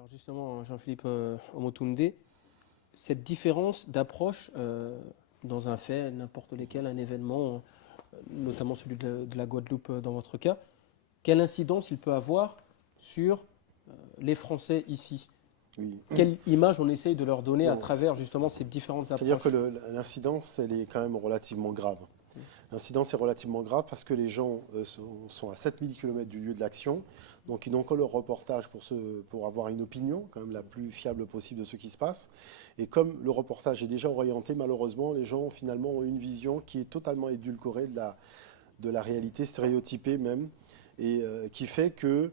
Alors justement, Jean-Philippe Omotunde, cette différence d'approche dans un fait, n'importe lequel, un événement, notamment celui de la Guadeloupe dans votre cas, quelle incidence il peut avoir sur les Français ici? Oui. Quelle image on essaye de leur donner à Non, travers justement ces différentes C'est-à-dire approches? que l'incidence, elle est quand même relativement grave. L'incidence est relativement grave parce que les gens sont à 7000 km du lieu de l'action, donc ils n'ont que leur reportage pour avoir une opinion quand même la plus fiable possible de ce qui se passe. Et comme le reportage est déjà orienté, malheureusement, les gens finalement ont une vision qui est totalement édulcorée de la réalité, stéréotypée même, et qui fait que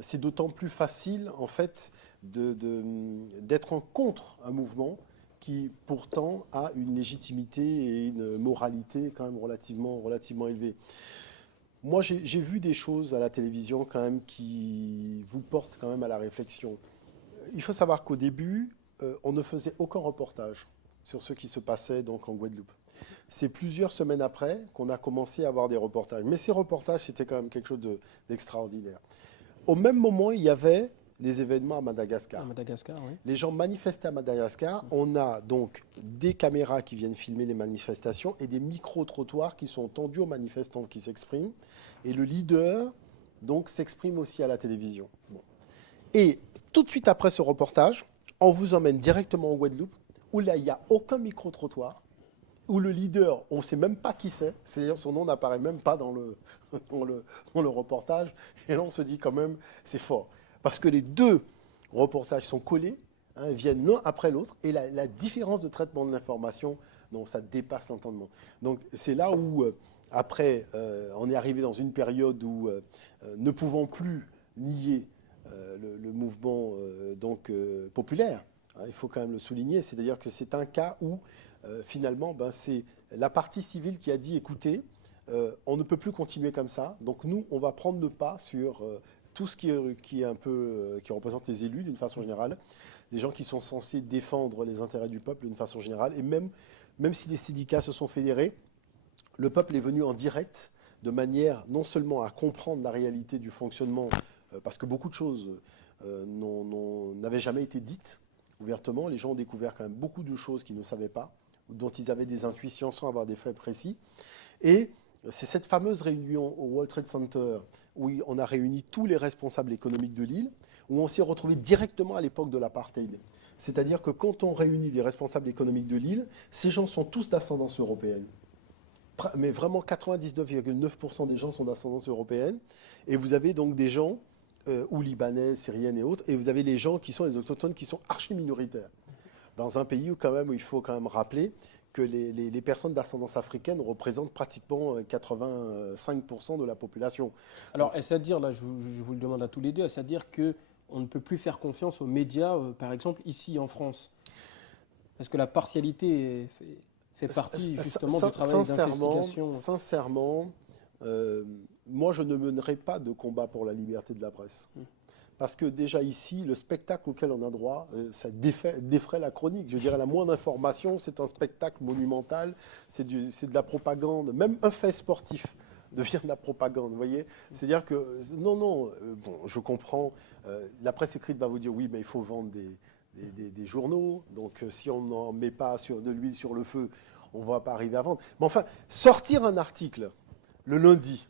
c'est d'autant plus facile en fait d'être en contre un mouvement qui pourtant a une légitimité et une moralité quand même relativement élevée. Moi, j'ai vu des choses à la télévision quand même qui vous portent quand même à la réflexion. Il faut savoir qu'au début, on ne faisait aucun reportage sur ce qui se passait donc en Guadeloupe. C'est plusieurs semaines après qu'on a commencé à avoir des reportages. Mais ces reportages, c'était quand même quelque chose d'extraordinaire. Au même moment, il y avait les événements à Madagascar. À Madagascar, oui. Les gens manifestaient à Madagascar. On a donc des caméras qui viennent filmer les manifestations et des micro-trottoirs qui sont tendus aux manifestants qui s'expriment. Et le leader, donc, s'exprime aussi à la télévision. Bon. Et tout de suite après ce reportage, on vous emmène directement en Guadeloupe, où là, il n'y a aucun micro-trottoir, où le leader, on ne sait même pas qui c'est-à-dire son nom n'apparaît même pas dans le reportage. Et là, on se dit quand même, c'est fort. Parce que les deux reportages sont collés, hein, viennent l'un après l'autre, et la différence de traitement de l'information, donc ça dépasse l'entendement. Donc c'est là où, après, on est arrivé dans une période où, ne pouvant plus nier le mouvement populaire, hein, il faut quand même le souligner, c'est-à-dire que c'est un cas où, finalement, c'est la partie civile qui a dit, écoutez, on ne peut plus continuer comme ça, donc nous, on va prendre le pas sur tout ce qui représente les élus d'une façon générale, les gens qui sont censés défendre les intérêts du peuple d'une façon générale, et même si les syndicats se sont fédérés, le peuple est venu en direct de manière non seulement à comprendre la réalité du fonctionnement, parce que beaucoup de choses n'avaient jamais été dites ouvertement, les gens ont découvert quand même beaucoup de choses qu'ils ne savaient pas, dont ils avaient des intuitions sans avoir des faits précis, et c'est cette fameuse réunion au World Trade Center où on a réuni tous les responsables économiques de l'île, où on s'est retrouvé directement à l'époque de l'apartheid. C'est-à-dire que quand on réunit des responsables économiques de l'île, ces gens sont tous d'ascendance européenne. Mais vraiment 99,9% des gens sont d'ascendance européenne. Et vous avez donc des gens, ou libanais, syriennes et autres, et vous avez les gens qui sont les autochtones qui sont archi-minoritaires. Dans un pays où il faut quand même rappeler que les personnes d'ascendance africaine représentent pratiquement 85% de la population. Alors, est-ce à dire, là, je vous le demande à tous les deux, est-ce à dire qu'on ne peut plus faire confiance aux médias, par exemple, ici en France? Est-ce que la partialité fait partie justement du travail d'investigation? Sincèrement, moi je ne mènerai pas de combat pour la liberté de la presse. Parce que déjà ici, le spectacle auquel on a droit, ça défraie la chronique. Je dirais la moindre information, c'est un spectacle monumental, c'est de la propagande. Même un fait sportif devient de la propagande, vous voyez. C'est-à-dire que, non, bon, je comprends, la presse écrite va vous dire, oui, mais il faut vendre des journaux, donc si on n'en met pas de l'huile sur le feu, on ne va pas arriver à vendre. Mais enfin, sortir un article le lundi,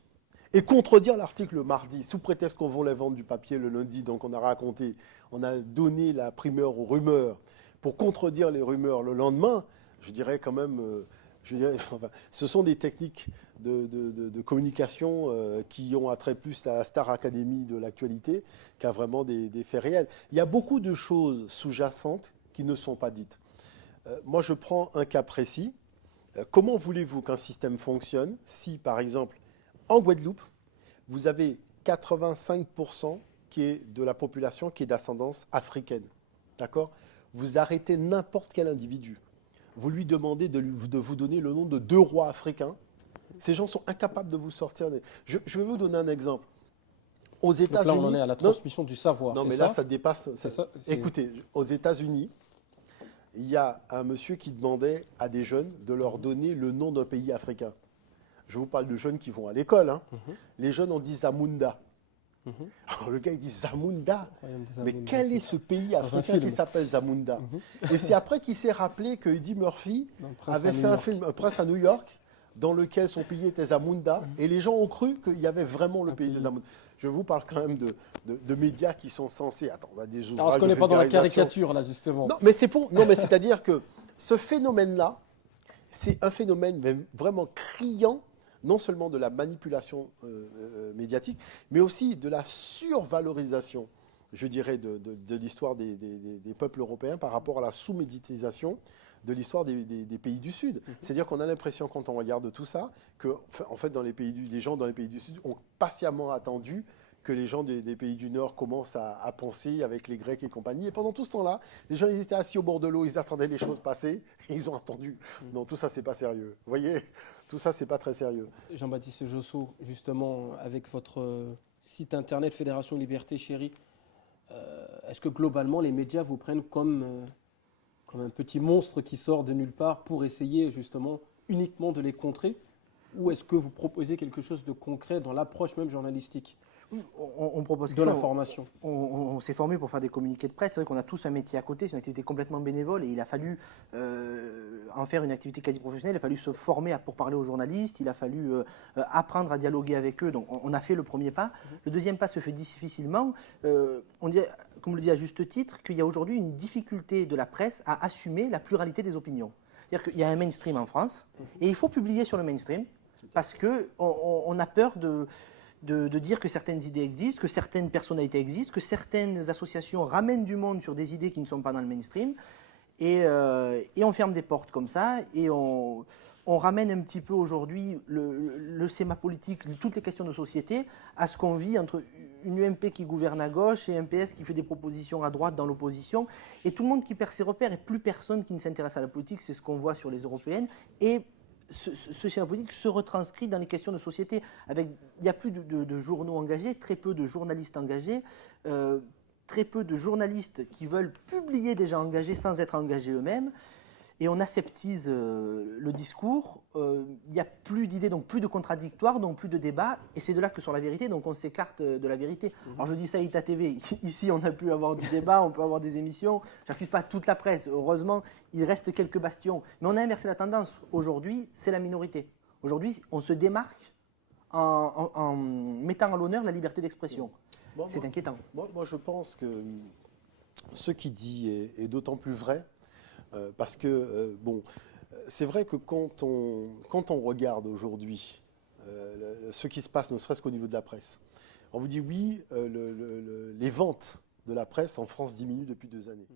et contredire l'article le mardi, sous prétexte qu'on voulait vendre du papier le lundi, donc on a donné la primeur aux rumeurs pour contredire les rumeurs le lendemain, je dirais quand même, ce sont des techniques de communication qui ont attrait plus à la Star Academy de l'actualité qu'à vraiment des faits réels. Il y a beaucoup de choses sous-jacentes qui ne sont pas dites. Moi, je prends un cas précis. Comment voulez-vous qu'un système fonctionne si, par exemple, en Guadeloupe, vous avez 85% qui est de la population qui est d'ascendance africaine. D'accord? Vous arrêtez n'importe quel individu. Vous lui demandez de vous donner le nom de 2 rois africains. Ces gens sont incapables de vous sortir. Je vais vous donner un exemple. Aux États-Unis. Donc là, on en est à la transmission du savoir. Non, mais là, ça dépasse. Écoutez, aux États-Unis, il y a un monsieur qui demandait à des jeunes de leur donner le nom d'un pays africain. Je vous parle de jeunes qui vont à l'école. Hein. Les jeunes, on dit Zamunda. Mhm. Alors le gars, il dit Zamunda. Royaume des Mais Zamunda, quel c'est est ce pays un africain qui film. s'appelle Zamunda? Mhm. Et c'est après qu'il s'est rappelé que Eddie Murphy Dans le Prince avait à New fait un York. film, Prince à New York, dans lequel son pays était Zamunda, et les gens ont cru qu'il y avait vraiment le Un pays de pays. Zamunda. Je vous parle quand même de médias qui sont censés. Attends, on a des ouvrages. Alors, est-ce qu'on de n'est pas dans la vulgarisation. caricature, là, justement? Non, mais c'est pour. Non, mais c'est-à-dire que ce phénomène-là, c'est un phénomène vraiment criant, non seulement de la manipulation médiatique, mais aussi de la survalorisation, je dirais, de l'histoire des peuples européens par rapport à la sous-médiatisation de l'histoire des pays du Sud. C'est-à-dire qu'on a l'impression, quand on regarde tout ça, que en fait, les gens dans les pays du Sud ont patiemment attendu que les gens des pays du Nord commencent à penser avec les Grecs et compagnie. Et pendant tout ce temps-là, les gens ils étaient assis au bord de l'eau, ils attendaient les choses passer, et ils ont attendu. Non, tout ça, c'est pas sérieux. Vous voyez, tout ça, c'est pas très sérieux. Jean-Baptiste Josso, justement, avec votre site internet Fédération Liberté Chérie, est-ce que globalement les médias vous prennent comme un petit monstre qui sort de nulle part pour essayer justement uniquement de les contrer? Ou est-ce que vous proposez quelque chose de concret dans l'approche même journalistique On propose de quelque chose. l'information? On s'est formé pour faire des communiqués de presse. C'est vrai qu'on a tous un métier à côté, c'est une activité complètement bénévole et il a fallu en faire une activité quasi professionnelle. Il a fallu se former pour parler aux journalistes, il a fallu apprendre à dialoguer avec eux. Donc on a fait le premier pas. Le deuxième pas se fait difficilement. On dit, comme on le dit à juste titre, qu'il y a aujourd'hui une difficulté de la presse à assumer la pluralité des opinions. C'est-à-dire qu'il y a un mainstream en France et il faut publier sur le mainstream parce qu'on a peur de dire que certaines idées existent, que certaines personnalités existent, que certaines associations ramènent du monde sur des idées qui ne sont pas dans le mainstream. Et on ferme des portes comme ça et on ramène un petit peu aujourd'hui le schéma politique, toutes les questions de société, à ce qu'on vit entre une UMP qui gouverne à gauche et un PS qui fait des propositions à droite dans l'opposition. Et tout le monde qui perd ses repères et plus personne qui ne s'intéresse à la politique, c'est ce qu'on voit sur les européennes. Et ce schéma politique se retranscrit dans les questions de société. Il n'y a plus de journaux engagés, très peu de journalistes engagés, très peu de journalistes qui veulent publier des gens engagés sans être engagés eux-mêmes. Et on aseptise le discours. Il n'y a plus d'idées, donc plus de contradictoires, donc plus de débats. Et c'est de là que sur la vérité, donc on s'écarte de la vérité. Alors je dis ça à ITA TV. Ici, on a pu avoir du débat, on peut avoir des émissions. Je n'accuse pas toute la presse. Heureusement, il reste quelques bastions. Mais on a inversé la tendance. Aujourd'hui, c'est la minorité. Aujourd'hui, on se démarque en mettant à l'honneur la liberté d'expression. C'est inquiétant. Moi, je pense que ce qu'il dit est d'autant plus vrai. Parce que, c'est vrai que quand on regarde aujourd'hui ce qui se passe, ne serait-ce qu'au niveau de la presse, on vous dit oui, les ventes de la presse en France diminuent depuis 2 années.